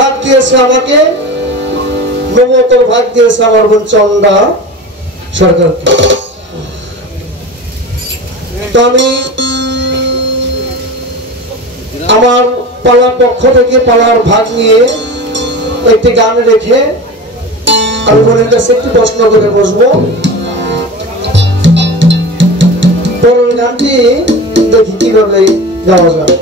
ভাগ দিয়েছে আমাকে, নবতর ভাগ দিয়েছে আমার বোন চন্দা সরকারকে। তো আমি আমার পালার পক্ষ থেকে পালার ভাগ নিয়ে একটি গান রেখে আমি বোনের কাছে একটু প্রশ্ন করে বসবো। পরের গানটি দেখি কিভাবে গাওয়া যাবে।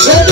Shut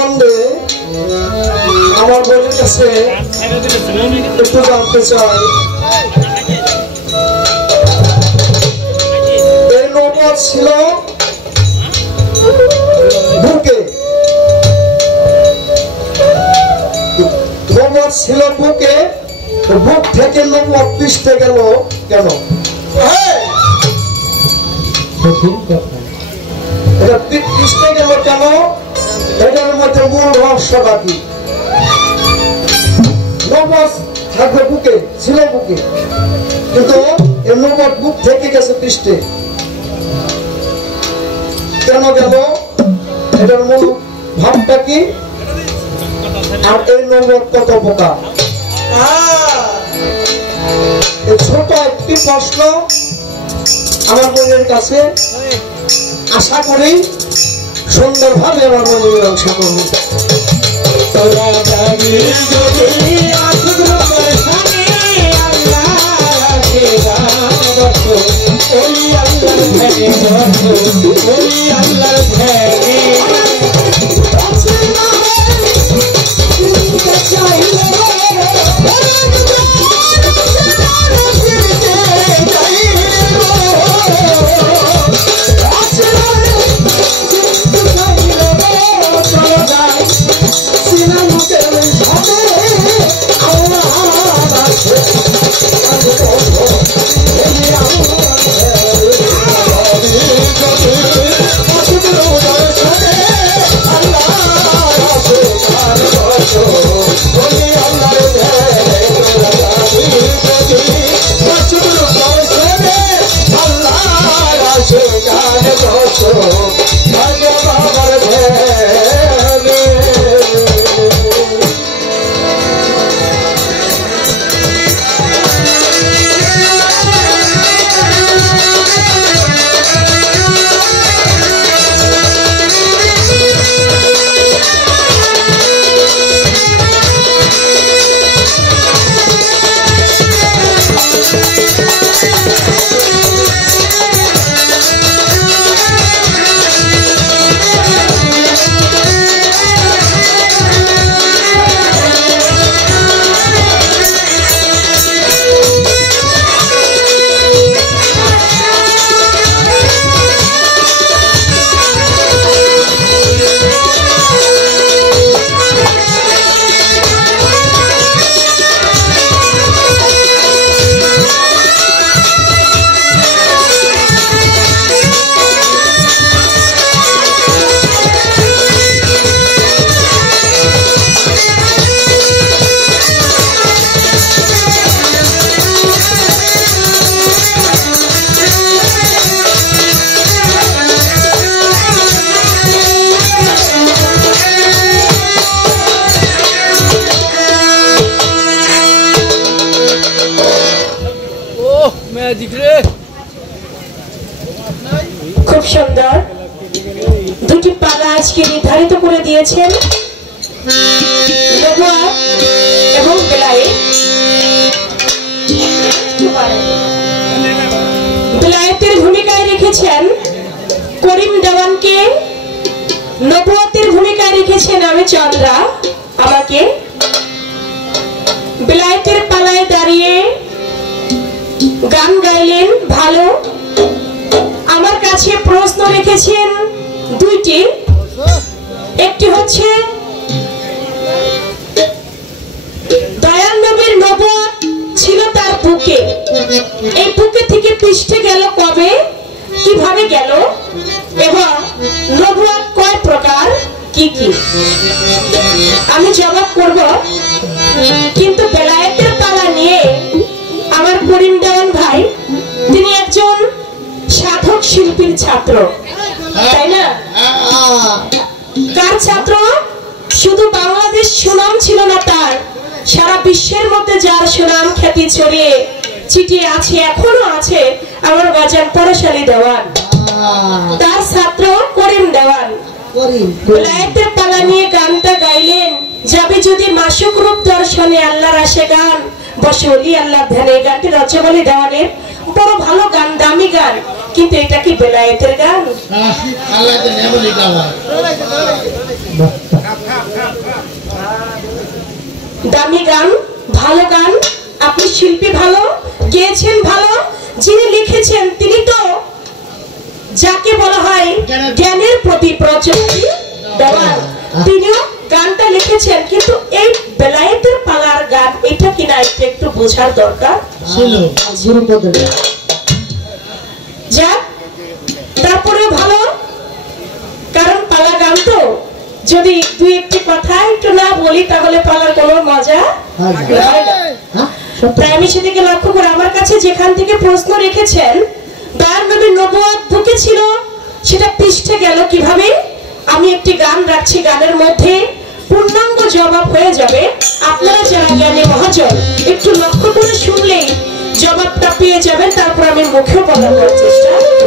সম্বন্ধে আমার বোনের কাছে একটু জানতে চাই। এই নবুয়ত ছিল বুকে, নবুয়ত ছিল বুকে, বুক থেকে নবুয়ত পৃষ্ঠে গেল কেন? এটা পৃষ্ঠে গেল কেন? এটার মধ্যে মূল রহস্যটা কি? নবুয়ত থাকবে বুকে, ছিল বুকে, কিন্তু এই নবুয়ত বুক থেকে গেছে পৃষ্ঠে, কেন গেল? এটার মূল ভাবটা কি? আর এই নবুয়ত কত প্রকার? এই ছোট একটি প্রশ্ন আমার বোনের কাছে, আশা করি সুন্দরভাবে আমার বোনের মীমাংসা করবো। খুব সুন্দর দুটি পালা আজকে নির্ধারিত করে দিয়েছেন নবুয়ত এবং বেলায়েত। বেলায়েতের ভূমিকায় রেখেছেন করিম দেওয়ানকে, নবুয়তের ভূমিকায় রেখেছেন আমি চন্দ্রা আমাকে। বেলায়েতের পালায় দাঁড়িয়ে গান গাইলেন ভালো। আমার কাছে প্রশ্ন রেখেছেন দুইটি, একটি হচ্ছে দয়াল নবীর নবুয়ত ছিল তার বুকে, এই বুকে থেকে পৃষ্ঠে গেল কবে, কিভাবে গেল, এবং নবুয়ত কয় প্রকার, কি কি? আমি জবাব করব, কিন্তু বেলায়েতের পালা নিয়ে আমার করিম দেওয়ান ভাই তিনি একজন সাধক শিল্পীর ছাত্র, তাই না? কার ছাত্র? শুধু বাংলাদেশ সুনাম ছিল না তার, সারা বিশ্বের মধ্যে যার সুনাম খ্যাতি ছড়িয়ে ছিটিয়ে আছে, এখনো আছে, আমার বাজার পরশালী দেওয়ান, তার ছাত্র করিম দেওয়ান। বেলায়েতের পালা নিয়ে গানটা গাইলেন, যাবে যদি মাসুক রূপ দর্শনে আল্লাহর আশে গান, বসে অলি আল্লাহ ধ্যানে। গানটি রচবলি দেওয়ানের বড় ভালো গান, দামি গান, কিন্তু এটা কি বেলায়েতের গান? দামি গান, ভালো গান, আপনি শিল্পী ভালো, গেয়েছেন ভালো, যিনি লিখেছেন তিনি তো যাকে বলা হয় জ্ঞানের প্রতি প্রচুরতি দেওয়ার, তিনিও গানটা লিখেছেন। কিন্তু এই বেলায়েতের পালার গান এটা কিনা একটু বোঝার দরকার ছিল। যাক, তারপরে ভালো, কারণ পালা গান তো যদি দুই একটি কথা একটু না বলি তাহলে পালার কোনো মজা হয় না। তাই আমি সেদিকে লক্ষ্য করে আমার কাছে যেখান থেকে প্রশ্ন রেখেছেন দয়ার নবীর নবুয়ত ঢুকেছিল সেটা পৃষ্ঠে গেল কিভাবে, আমি একটি গান রাখছি, গানের মধ্যে পূর্ণাঙ্গ জবাব হয়ে যাবে। আপনারা যারা জ্ঞানী মহাজন একটু লক্ষ্য করে শুনলেই জবাবটা পেয়ে যাবেন, তারপর আমি মুখে বলার চেষ্টা করব।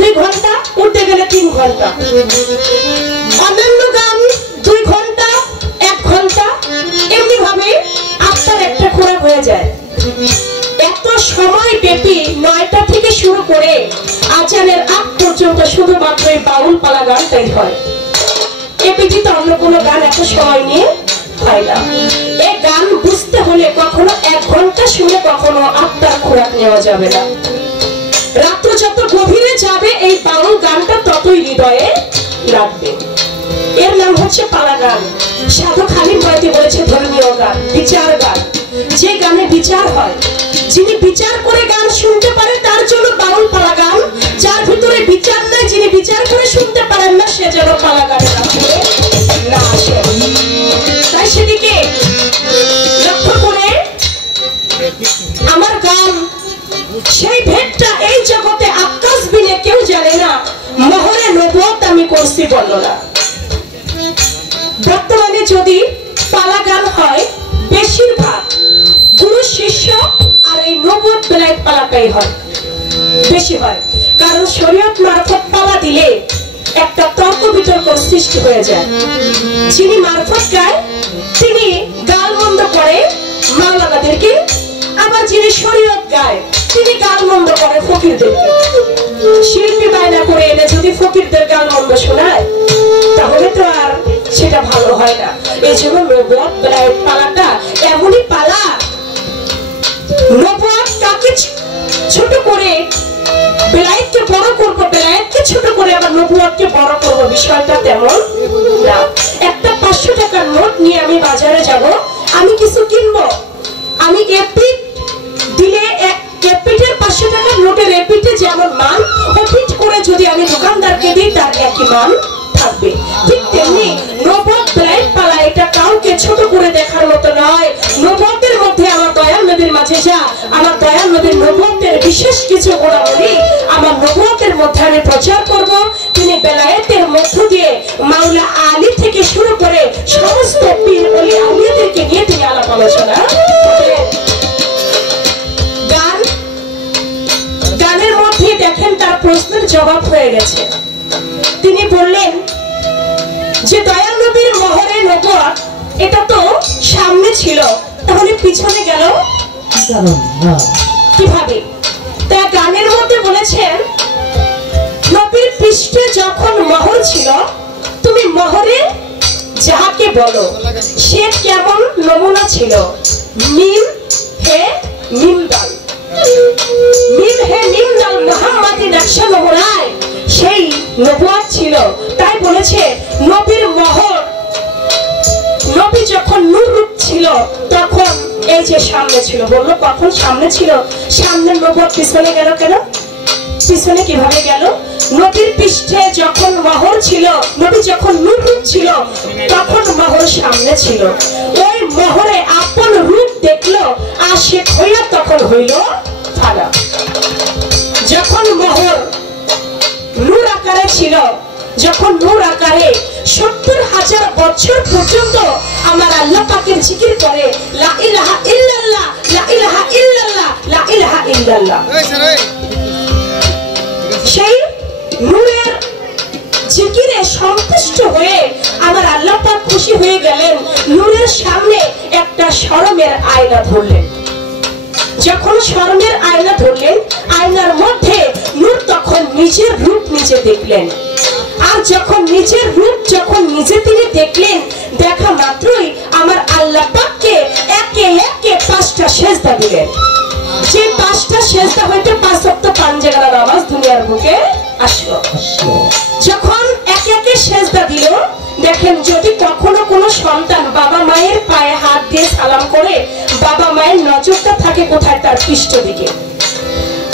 2 ঘন্টা, উঠতে গেলে 3 ঘন্টা, অন্যান্য গান 2 ঘন্টা 1 ঘন্টা, এমনি ভাবে আপনার একটা খোরাক হয়ে যায়। এত সময় ব্যাপী 9টা থেকে শুরু করে আজানের আগ পর্যন্ত শুধুমাত্র এই বাউল পালা গানটাই হয়। এ ব্যতীত অন্য কোনো গান এত সময় নিয়ে হয় না। এই গান বুঝতে হলে কখনো 1 ঘন্টা শুনে কখনো আত্মার খোরাক নেওয়া যাবে না। রাত্র যত গভীরে যাবে এই বাউল গানটা ততই হৃদয়ে লাগবে। এর নাম হচ্ছে পালা গান। সাধু খালিদ বয়াতি বলেছে ধর্মীয় গান, বিচার গান। যে গানে বিচার হয়, যিনি বিচার করে গান শুনতে পারে তার জন্য বাউল পালা গান। যার ভিতরে বিচার নাই, যিনি বিচার করে শুনতে পারেন না, সে যেন পালা গানের আসলে না আসে। তাই সেদিকে লক্ষ্য করে আমার গান সেই ভেদটা এই জগতে আকাশ বিনে কেউ জানে না। মহরে নবুয়ত আমি করছি বর্ণনা। বর্তমানে যদি পালা গান হয়, বেশিরভাগ গুরু শিষ্য আর এই নবুয়ত বেলায়েত পালাটাই হয়, বেশি হয়। কারণ শরীয়ত মারফত পালা দিলে একটা তর্ক বিতর্ক সৃষ্টি হয়ে যায়। যিনি মারফত গায় তিনি গালমন্দ করে মাওলানাদেরকে, আবার যিনি শরীয়ত গায় তিনি গালমন্দ করে ফকিরদেরকে। শিল্পী বায়না করে এনে যদি ফকিরদের গালমন্দ শোনায় তাহলে তো আর সেটা ভালো হয় না। এই জন্য নবুয়ত বেলায়েত পালাটা এমনই পালা, নবুয়ত কাকে ছোট করে বেলায়েতকে বড় করবো, বেলায়েতকে ছোট করে আবার নবুয়তকে বড় করবো, বিষয়টা তেমন না। একটা 500 টাকার নোট নিয়ে আমি বাজারে যাব, আমি কিছু কিনবো, আমি এপিট দিলে এপিটের 500 টাকার নোটের এপিটে যেমন মান, ওপিট করে যদি আমি দোকানদারকে দিই তার একই মান থাকবে। ঠিক তেমনি নবুয়ত বেলায়েত পালা এটা কাউকে ছোট করে দেখার মতো নয়। নবুয়তের মধ্যে আমার দয়াল নবীর মাঝে যা, আমার দয়াল নবীর নবুয়তের বিশেষ কিছু গুণাবলী আমার নবুয়তের মধ্যে আমি প্রচার করব। তিনি বেলায়েতের মধ্য দিয়ে মাওলা আলী থেকে শুরু করে সমস্ত পীর ওলি আউলিয়াদেরকে নিয়ে তিনি আলাপ আলোচনা করেন। গানের মধ্যে দেখেন তার প্রশ্নের জবাব হয়ে গেছে। তিনি বললেন যে দয়াল নবীর মহরে নবুয়ত এটা তো সামনে ছিল, তাহলে পিছনে গেল কিভাবে? তা গানের মধ্যে বলেছেন নবীর পৃষ্ঠে যখন মহর ছিল, তুমি মহরে যাহাকে বলো সে কেমন নমুনা ছিল। মিম হে মিম দাল, মিম হে মিম দাল মুহাম্মাদি নকশা নমুনায় সেই নবুয়ত ছিল। তাই বলেছে নবীর মহর, নবী যখন নূর রূপ ছিল তখন এই যে সামনে ছিল। বললো কখন সামনে ছিল? সামনের নবুয়ত পিছনে গেল কেন? পিছনে কিভাবে গেল? নবীর পৃষ্ঠে যখন মহর ছিল, নবী যখন নূর রূপ ছিল তখন মহর সামনে ছিল। ওই মহরে আপন রূপ দেখলো আর সে হইয়া তখন হইল ফালা। যখন মহর নূর আকারে ছিল, যখন নূর আকারে 70,000 বছর পর্যন্ত আমার আল্লাহ পাকের জিকির করে লা ইলাহা ইল্লাল্লাহ, লা ইলাহা ইল্লাল্লাহ, লা ইলাহা ইল্লাল্লাহ। সেই নূরের জিকিরে সন্তুষ্ট হয়ে আমার আল্লাহ পাক খুশি হয়ে গেলেন। নূরের সামনে একটা শরমের আয়না ধরলেন। যখন শরমের আয়না ধরলেন, আয়নার মধ্যে নূর তখন নিজের রূপ নিজে দেখলেন। আর যখন নিজের রূপ যখন নিজে তিনি দেখলেন, দেখা মাত্রই আমার আল্লাহ পাককে একে একে 5টা সেজদা দিলেন। যে 5টা সেজদা হইতে 5 ওয়াক্ত পাঁচজানা নামাজ দুনিয়ার বুকে আসলো। যখন একে একে সেজদা দিল, দেখেন যদি কখনো কোনো সন্তান বাবা মায়ের পায়ে হাত দিয়ে সালাম করে, বাবা মায়ের নজরটা থাকে কোথায়? তার পৃষ্ঠ দিকে।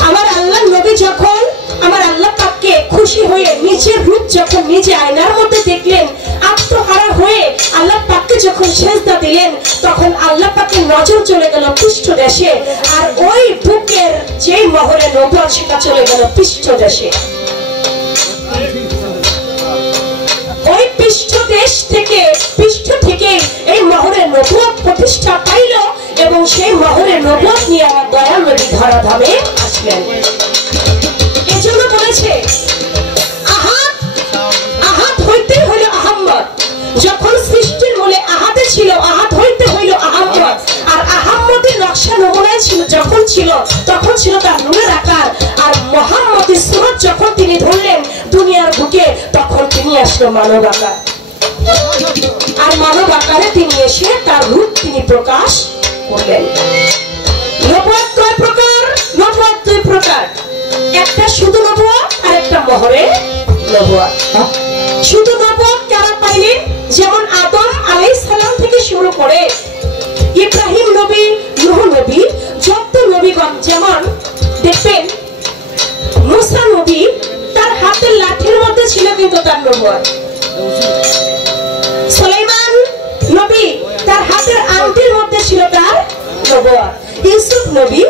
আমার আল্লাহ নবী যখন আমার আল্লাহ পাককে খুশি হয়ে নিজের রূপ যখন নিজে আয়নার মধ্যে দেখলেন, আত্মহারা হয়ে আল্লাহ পাককে যখন সেজদা দিলেন, তখন আল্লাহ পাকের নজর চলে গেল পৃষ্ঠ দেশে। আর ওই বুকের যে মহরে নবুয়ত সেটা চলে গেল পৃষ্ঠ দেশে। ওই পৃষ্ঠ দেশ থেকে, পৃষ্ঠ থেকে এই মহরে নবুয়ত প্রতিষ্ঠা পাইল এবং সেই মহরে নবুয়ত নিয়ে আমার দয়াল নবী ধরাধামে আসলেন। এজন্য বলেছে তিনি ধরলেন দুনিয়ার বুকে, তখন তিনি আসলো মানব আকার। আর মানব আকারে তিনি এসে তার রূপ তিনি প্রকাশ করলেন। নবুয়ত কয় প্রকার? নবুয়ত দুই প্রকার, একটা শুধু নবুয়ত আর একটা মহরে নবুয়ত। শুধু নবুয়ত কারা পাইলেন? যেমন আদম আলাইহিস সালাম থেকে শুরু করে ইব্রাহিম নবী, নূহ নবী, যত নবীগণ, যেমন দেখবেন মুসা নবী তার হাতের লাঠির মধ্যে ছিল কিন্তু তার নবুয়ত। সুলাইমান নবী তার হাতের আংটির মধ্যে ছিল তার নবুয়ত। ইউসুফ নবী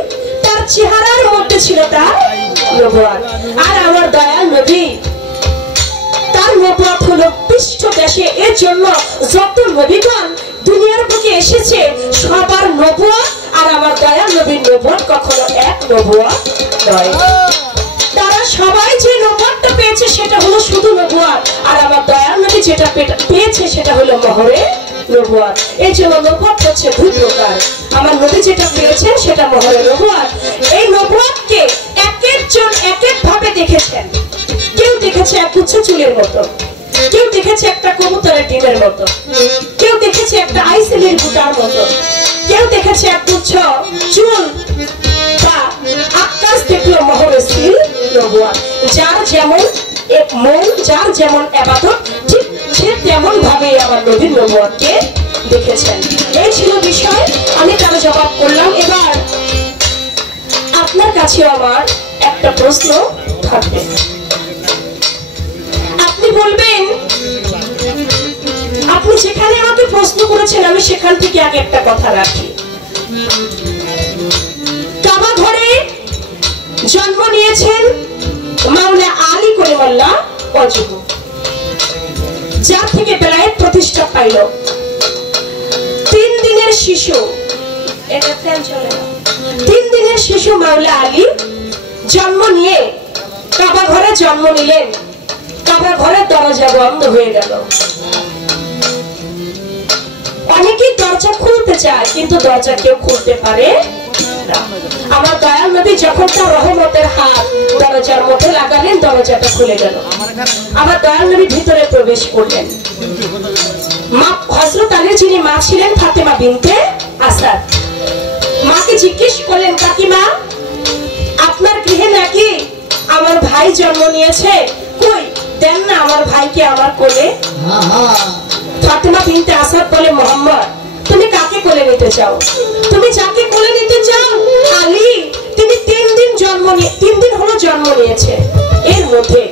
তার চেহারার মধ্যে ছিল তার নবুয়ত। আর আমার দয়াল নবী তার নবুয়ত হলো পৃষ্ঠ দেশে। এর জন্য যত নবীগণ দুনিয়ার বুকে এসেছে সবার নবুয়ত আর আমার দয়াল নবীর নবুয়ত কখনো এক নবুয়ত নয়। তারা সবাই যে নবুয়তটা পেয়েছে সেটা হলো শুধু নবুয়ত, আর আমার দয়াল নবী যেটা পেয়েছে সেটা হলো মহরে নবুয়ত। এই জন্য নবুয়ত হচ্ছে দুই প্রকার। আমার নবী যেটা পেয়েছেন সেটা মহরে নবুয়ত। এই নবুয়তকে এক একজন এক এক ভাবে দেখেছেন। কেউ দেখেছে এক গুচ্ছ চুলের মতো, কেউ দেখেছে একটা কবুতরের ডিমের মতো, কেউ দেখেছে একটা আইসিলির বুটার মতো, কেউ দেখেছে এক গুচ্ছ চুল বা আকাশ দেখলো মহরে সিল নবুয়ত। যার যেমন মন, যার যেমন ইবাদত, ঠিক সে তেমন ভাবে আমার নবীর নবুয়তকে দেখেছেন। এই ছিল বিষয়, আমি তার জবাব করলাম। এবার আপনার কাছে আমার একটা প্রশ্ন থাকবে। আপনি বলবেন, আপনি যেখানে আমাকে প্রশ্ন করেছেন আমি সেখান থেকে আগে একটা কথা রাখি। কাবা ঘরে জন্ম নিয়েছেন মাওলা আলী করিমাল্লাহ ওয়াজহু, যার থেকে বেলায়েত প্রতিষ্ঠা পাইল। 3 দিনের শিশু, এটা ফ্যান চলে না, 3 দিনের শিশু মাওলা আলী জন্ম নিয়ে কাবা ঘরে জন্ম নিলেন। কাবা ঘরের দরজা বন্ধ হয়ে গেল। অনেকেই দরজা খুলতে চায় কিন্তু দরজা কেউ খুলতে পারে না। আমার দয়াল নবী যখন তার রহমতের হাত দরজার মধ্যে লাগালেন, দরজাটা খুলে গেল। আমার দয়াল নবী ভিতরে প্রবেশ করলেন। মা হযরত আলীর যিনি মা ছিলেন ফাতেমা বিনতে আসাদ, মাকে জিজ্ঞেস করলেন, কাকিমা আপনার গৃহে নাকি আমার ভাই জন্ম নিয়েছে, কই দেন না আমার ভাইকে আমার কোলে। ফাতেমা বিনতে আসাদ বলে, মোহাম্মদ তুমি কাকে কোলে নিতে চাও? তুমি যাকে কোলে নিতে চাও আলী, তিনি 3 দিন হলো জন্ম নিয়েছে। এর মধ্যে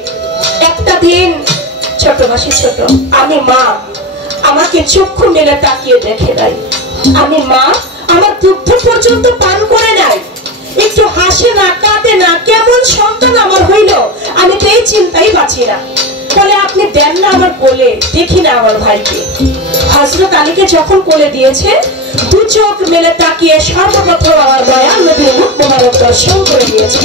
একটা দিন ছোট মাসি ছোট, আমি মা, আমাকে চক্ষু মেলে তাকিয়ে দেখে নাই। আমি মা, আমার দুগ্ধ পর্যন্ত পান করে নাই, একটু হাসে না, কাঁদে না, কেমন সন্তান আমার হইল, আমি তো এই চিন্তাই বাঁচি না। বলে আপনি দেন না আমার কোলে, দেখি না আমার ভাইকে। হযরত আলীকে যখন কোলে দিয়েছে, 2 চোখ মেলে তাকিয়ে সর্বপ্রথম আমার দয়াল নবীর মুখ মোবারক দর্শন করে দিয়েছে।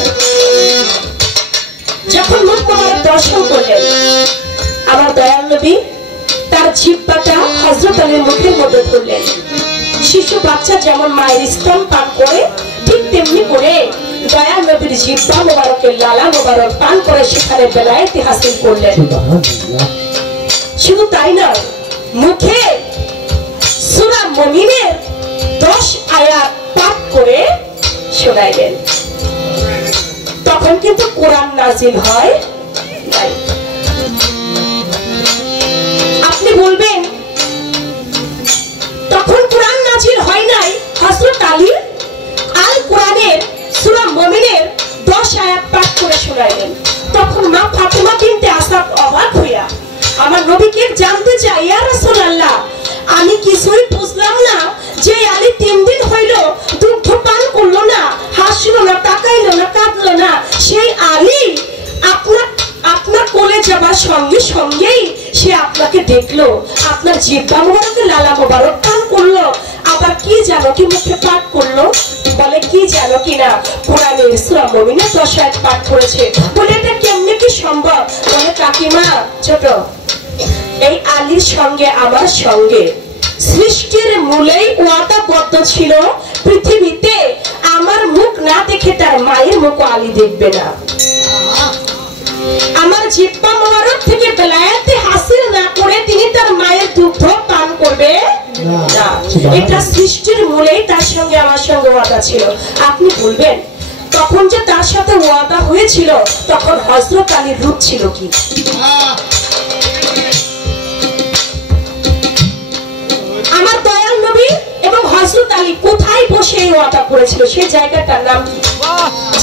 যখন মুখ মোবারক দর্শন করলেন, আমার দয়াল নবী তার জিহ্বাটা হযরত আলীর মুখের মধ্যে ধরলেন। শিশু বাচ্চা যেমন মায়ের স্তন পান করে, ঠিক তেমনি করে দয়াল নবীর জিহ্বা মোবারকের লালা মোবারক পান করে সেখানে বেলায়েত হাসিল করলেন। শুধু তাই নয়, মুখে সূরা মুমিনের 10 আয়াত পাঠ করে শোনাইলেন। তখন কিন্তু কোরআন নাজিল হয় নাই। আপনি বলবেন তখন কোরআন নাজিল হয় নাই, হযরত আলী আল কোরআনের সূরা মুমিনের 10 আয়াত পাঠ করে শোনাইলেন। তখন মা ফাতেমা বিনতে আসাদ অবাক হইয়া আমার নবীকে জানতে চাই, ইয়া রাসূলুল্লাহ আমি কিছুই বুঝলাম না যে আলী 3 দিন হইল দুগ্ধ পান করলো না, হাসলো না, তাকাইলো না, কাঁদলো না, সেই আলী আপনার কোলে যাবার সঙ্গে সঙ্গেই সে আপনাকে দেখলো, আপনার জিহ্বা মোবারকে লালা মোবারক পান করলো, আবার কি জানো কি মুখে পাঠ করলো। বলে কি জানো কিনা, কোরআনের সূরা মুমিনের 10 আয়াত পাঠ করেছে। বলে এটা কেমনে কি সম্ভব? বলে কাকিমা ছোট, এই আলীর সঙ্গে আমার সঙ্গে সৃষ্টির মূলেই ওয়াদাবদ্ধ ছিল, পৃথিবীতে আমার মুখ না দেখে তার মায়ের মুখ আলী দেখবে না। আমার জিহ্বা মোবারক থেকে বেলায়েতে হাসিল না করে তিনি তার মায়ের দুগ্ধ পান করবে না। এটা সৃষ্টির মূলেই তার সঙ্গে আমার সঙ্গে ওয়াদা ছিল। আপনি বলবেন তখন যে তার সাথে ওয়াদা হয়েছিল তখন হযরত আলীর রূপ ছিল কি? আমার দয়াল নবী এবং হযরত আলী কোথায় বসে এই ওয়াদা করেছিল, সেই জায়গাটার নাম কি?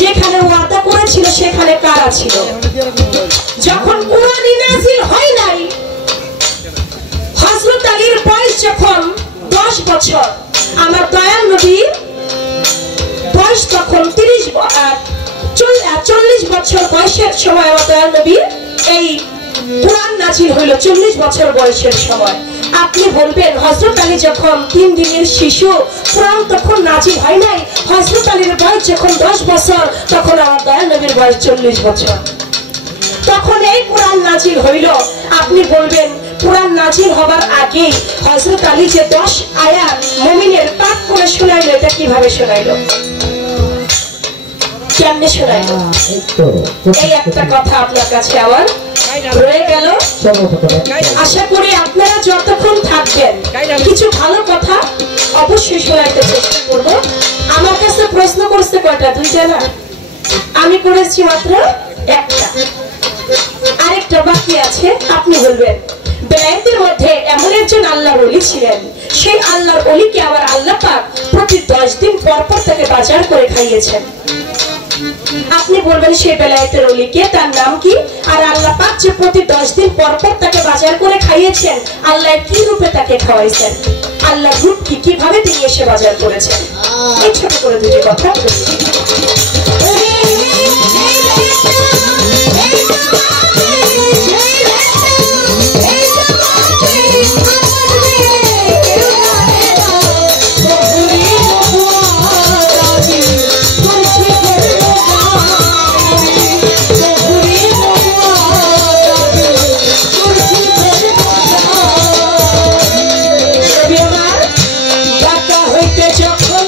যেখানে ওয়াদা করেছিল সেখানে কারা ছিল? যখন কুরআন নাযিল হয় নাই, হযরত আলীর বয়স যখন 10 বছর, আমার দয়াল নবীর বয়স তখন 40 বছর বয়সের সময় আমার দয়াল নবীর এই কুরআন নাযিল হইল 40 বছর বয়সের সময়। আপনি বলবেন হযরত আলী যখন 3 দিনের শিশু, কুরআন তখন নাযিল হয় নাই, হযরত আলীর বয়স যখন 10 বছর, তখন আমার দয়াল নবীর বয়স 40 বছর। তখন এই কুরআন নাযিল হইল। আপনি বলবেন কুরআন নাযিল হবার আগে হযরত আলী যে 10 আয়াত মুমিনের পাঠ করে শোনাইলো, এটা কিভাবে শোনাইলো, কেমনে শোনাইলো? এই একটা কথা আপনার কাছে আমার রয়ে গেল। আশা করি আপনারা যতক্ষণ থাকবেন কিছু ভালো কথা অবশ্যই শোনাইতে চেষ্টা করব। আমার কাছে প্রশ্ন করতে কয়টা? 2টা না, আমি করেছি মাত্র 1টা, আরেকটা বাকি আছে। আপনি বলবেন বেলায়েতের মধ্যে এমন একজন আল্লাহর ওলি ছিলেন, সেই আল্লাহর ওলিকে আবার আল্লাহ পাক প্রতি 10 দিন পর পর তাকে বাজার করে খাইয়েছেন। আপনি বলবেন সেই বেলায়েতের ওলিকে, তার নাম কি? আর আল্লাহ পাক যে প্রতি 10 দিন পর পর তাকে বাজার করে খাইয়েছেন, আল্লাহ কি রূপে তাকে খাওয়াইছেন, আল্লাহর রূপ কি, কিভাবে তিনি এসে বাজার করেছেন, এই ছোট করে 2টি কথা। যখন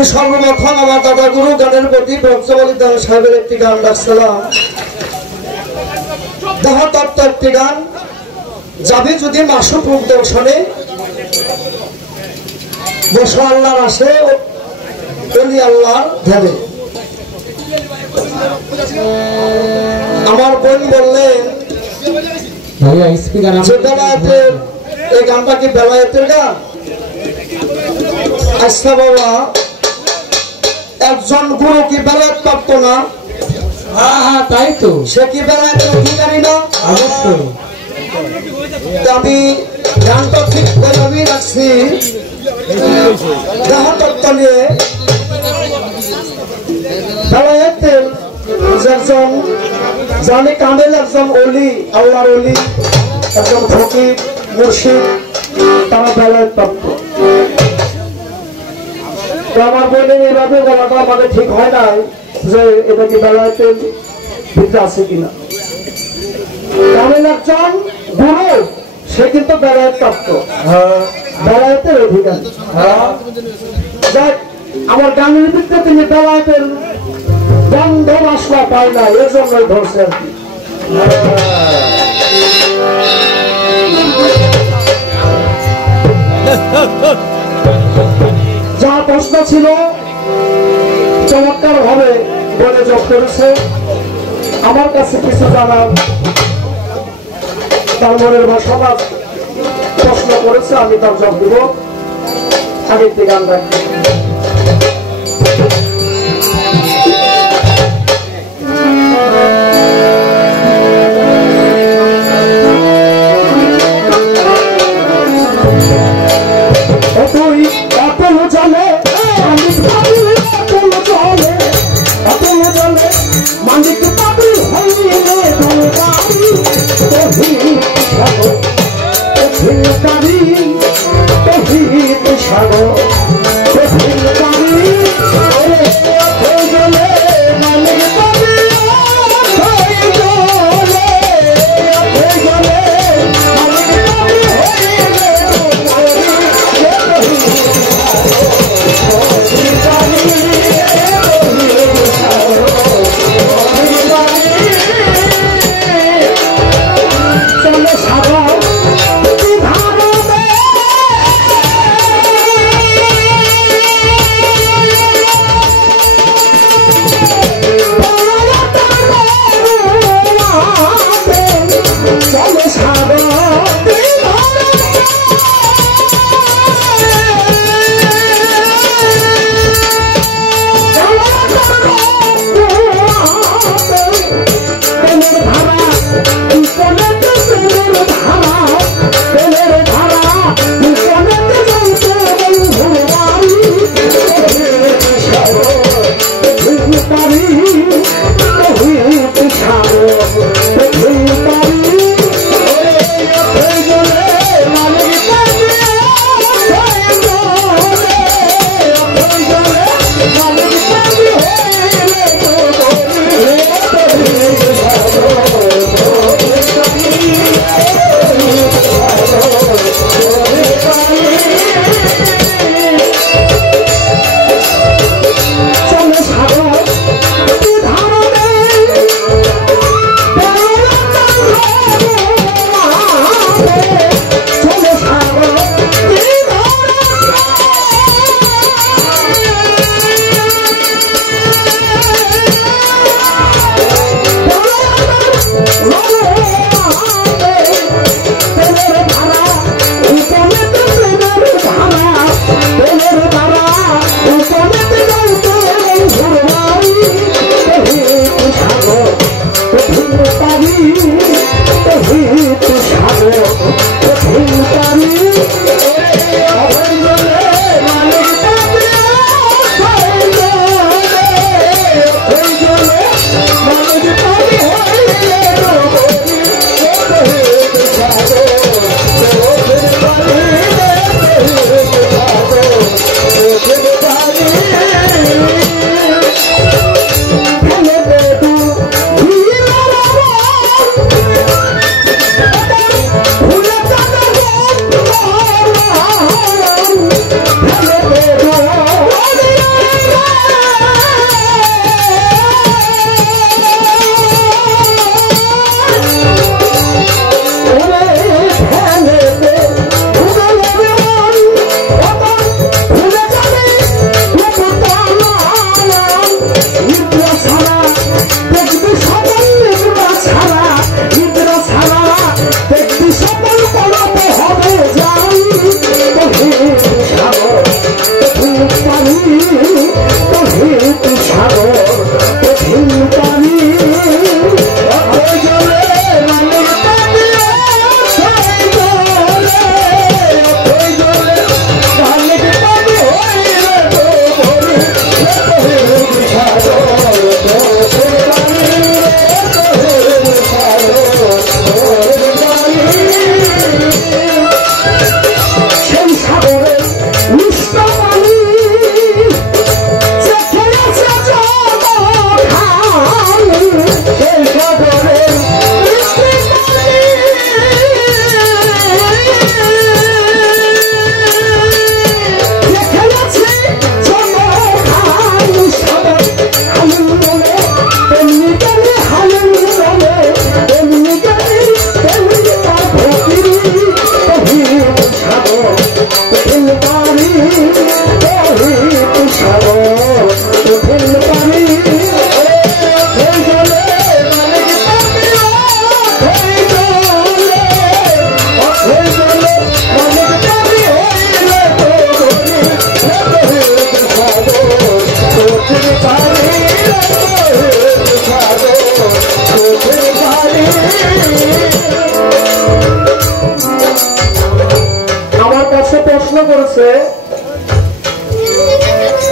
আমি সর্বপ্রথম আমার দাদা গুরু গানের প্রতি ব্রহ্মবলী সাহেবের একটি গান রাখছিলাম, দেহতত্ত্ব একটি গান। যাবে যদি মাসুক রূপ দর্শনে, বসো আল্লাহর আসে অলি আল্লাহর ধ্যানে। আমার বোন বললেন যে বেলায়েতের এই গানটা কি বেলায়েতের গান? আচ্ছা বাবা, একজন গুরু কি বেলায়েত প্রাপ্ত না? হ্যাঁ তাই তো, সে কি বেলায়েতের অধিকারী না? অবশ্যই। আমি গানটা ঠিক করে রাখছি দেহতত্ত্ব নিয়ে। বেলায়েতের একজন জানি কামেল, একজন অলি, আল্লাহর অলি, একজন ফকির মুর্শিদ, তারা বেলায়েত প্রাপ্ত। তো আমার বোনের এইভাবে বলাটা আমাদের ঠিক হয় নাই যে এটা কি বেলায়েতের ভিতরে আছে কিনা। কামেল একজন গুরু, সে কিন্তু বেলায়েত প্রাপ্ত, বেলায়েতের অধিকারী। যাক, আমার গানের ভিত্তিতে তিনি বেলায়েতের গন্ধ বাসনা পায় না, এর জন্যই ধরছে আর কি। যা প্রশ্ন ছিল চমৎকার ভাবে বলে যোগ করেছে। আমার কাছে কিছু জানার, তার মনের ভাষা প্রশ্ন করেছে, আমি তার জবাব দিব। আমি একটি গান রাখি। সাগর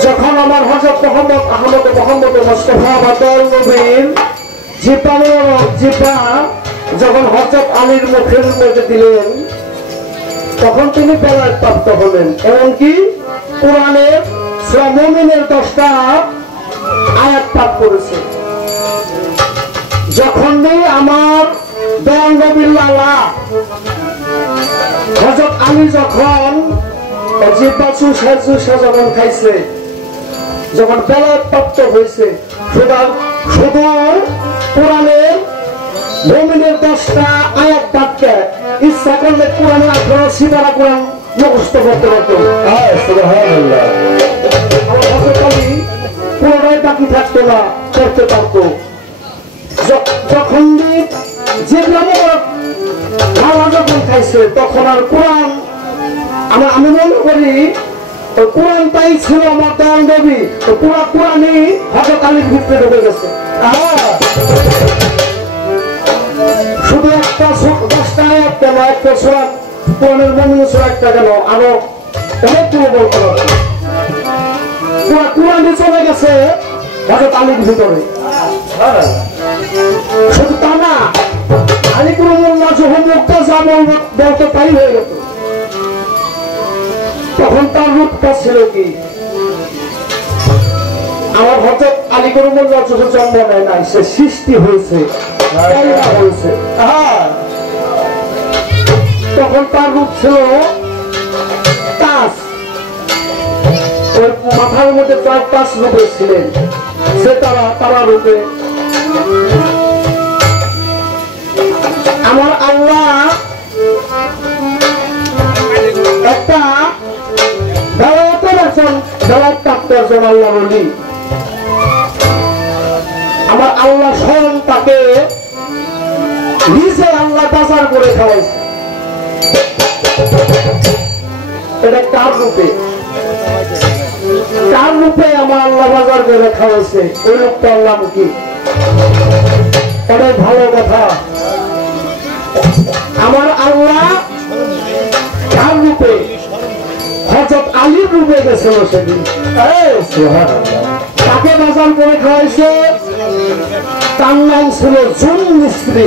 যখন আমার হযরত মুহাম্মদ মুস্তাফা বাদল নবীর জিব্বা যখন হযরত আলীর মুখের মধ্যে দিলেন, তখন তিনি বেলায়েত প্রাপ্ত হলেন। এমনকি কোরআনের সূরা মুমিনের 10টা আয়াত পাঠ করেছে। যখনই আমার দয়াল নবীর লালা হযরত আলী যখন জিব্বা চুষা যখন খাইছে, যখন বেলায়েত প্রাপ্ত হয়েছে, শুধু কোরআনের মুমিনের 10টা আয়াত পাঠকে ইচ্ছা করলে কোরআনের 18 সিপারা কোরআন মুখস্থ করতে পারত। সুবহানাল্লাহ। আমার হযরত আলী পুরোটাই বাকি থাকতো না, করতে পারত। যখন জিব্বা লালা যখন খাইছে, তখন আর কোরআন আমি মনে করি কোরআনটাই ছিল আমার দয়াল নবী, পুরা কোরআনই হযরত আলীর ভিতরে ঢুকে গেছে। শুধু একটা 10টা আয়াত কেন, একটা সূরা কোরআনের মুমিনের সূরা একটা কেন, আরো অনেকগুলো বলতে হবে। পুরা কোরআনই চলে গেছে হযরত আলীর ভিতরে। শুধু তা না, আলী কুরুমুল্লাহ যখন মুক্তা যা বলতে তাই হয়ে গেল। তখন তার রূপটা ছিল কি? আমার হযরত আলী কুরুমুল্লাহ যখন জন্ম নেয় নাই, সে সৃষ্টি হয়েছে, তখন তার রূপ ছিল তাজ। ওই মাথার মধ্যে তার তাজ রূপে ছিলেন, সে তারা রূপে। আমার আল্লাহ একটা আল্লাহ বলি, আমার আল্লাহ স্বয়ং তাকে নিজে আল্লাহ বাজার করে খাওয়াইছে। এটা কার রূপে? কার রূপে আমার আল্লাহ বাজার করে খাওয়াইছে? ওই লোকটা আল্লাহ কি? এটাই ভালো কথা। আমার আল্লাহ কার রূপে? হযরত আলীর রূপে গেছিল সেদিন। তাকে বাজার করে খাওয়াইছে, তার নাম ছিল জুন মিস্ত্রি।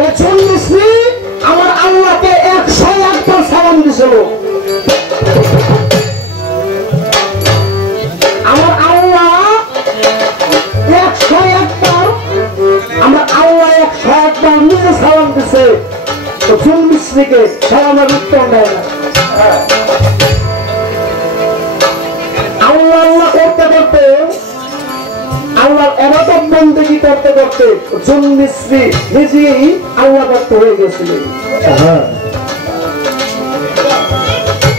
এই জুন মিস্ত্রি আমার আল্লাহকে 101 বার সালাম দিছিল। আমার আল্লাহ 101 বার, আমার আল্লাহ 101 বার নিজে সালাম দিছে। জুন মিস্ত্রিকে সালামের উত্তর দেয় না। আল্লাহ আল্লাহ করতে করতে, আল্লাহর ইবাদত বন্দেগী করতে করতে জুন মিস্ত্রি নিজেই আল্লাহ ভক্ত হয়ে গেছিলেন।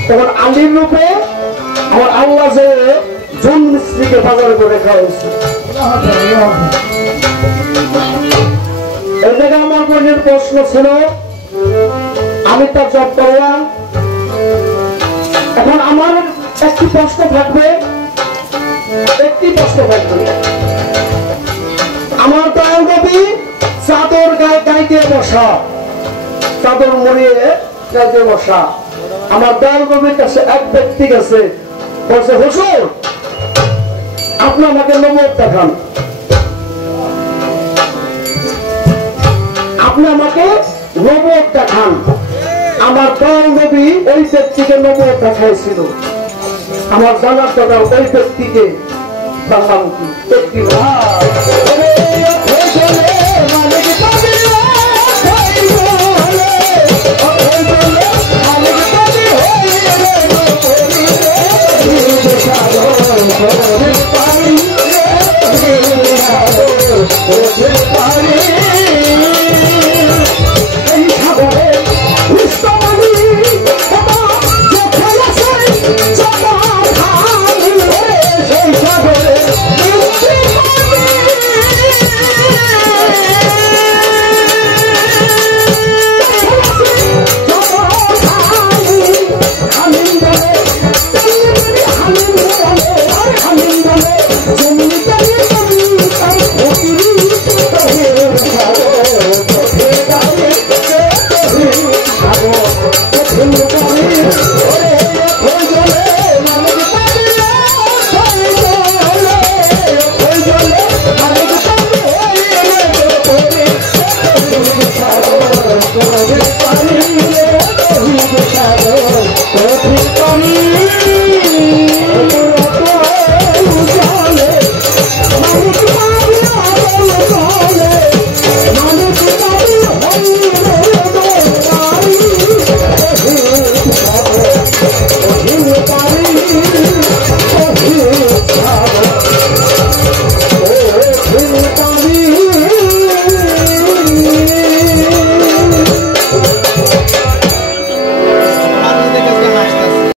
তখন আলীর রূপে আমার আল্লাহ যে জুন মিস্ত্রিকে বাজার করে খাওয়াইছে। এর থেকে আমার বোনের প্রশ্ন ছিল, আমি তার জব করলাম। এখন আমার একটি প্রশ্ন থাকবে, আমার দয়াল নবী চাদর গাইতে বসা, চাদর মরিয়ে গাইতে বসা। আমার দয়াল নবীর কাছে এক ব্যক্তি গেছে, বলছে হুজুর আপনি আমাকে নবুয়ত দেখান, আপনি আমাকে নবুয়ত দেখান। আমার দয়াল নবী ওই ব্যক্তিকে নবুয়ত দেখাইছিল, আমার জানার দরকার ওই ব্যক্তিকে জানলাম কি ব্যক্তি